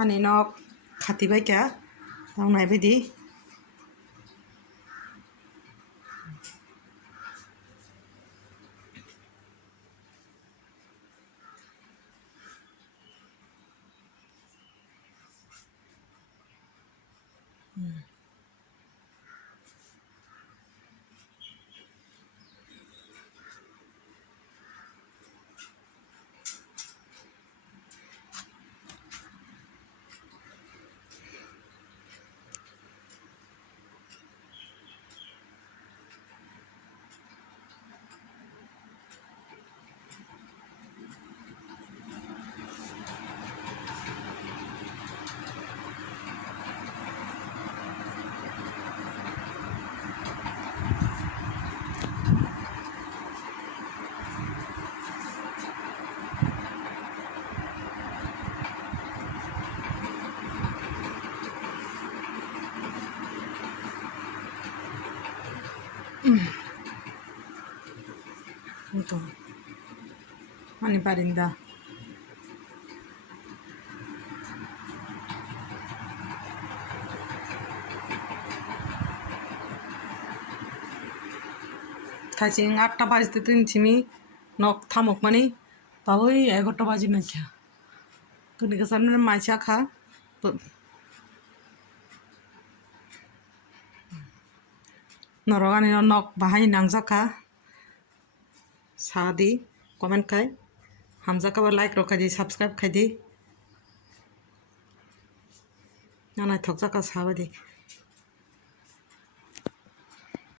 Ani nok khati bai kya tang nai bai di itu ani parinda খাইছি 8টা বাজতে তিনছিমি নখ থামুক মানে তাও ওই 11টা বাজি না খা কনিকে সামনে মাইছা খা নরগানি নখ বাহাই নাংজাখা সাদি কমেন্ট খাই হামজাকাবার লাইক রখাই দি সাবস্ক্রাইব খাই দি নানাই থকজাকা সাবাদি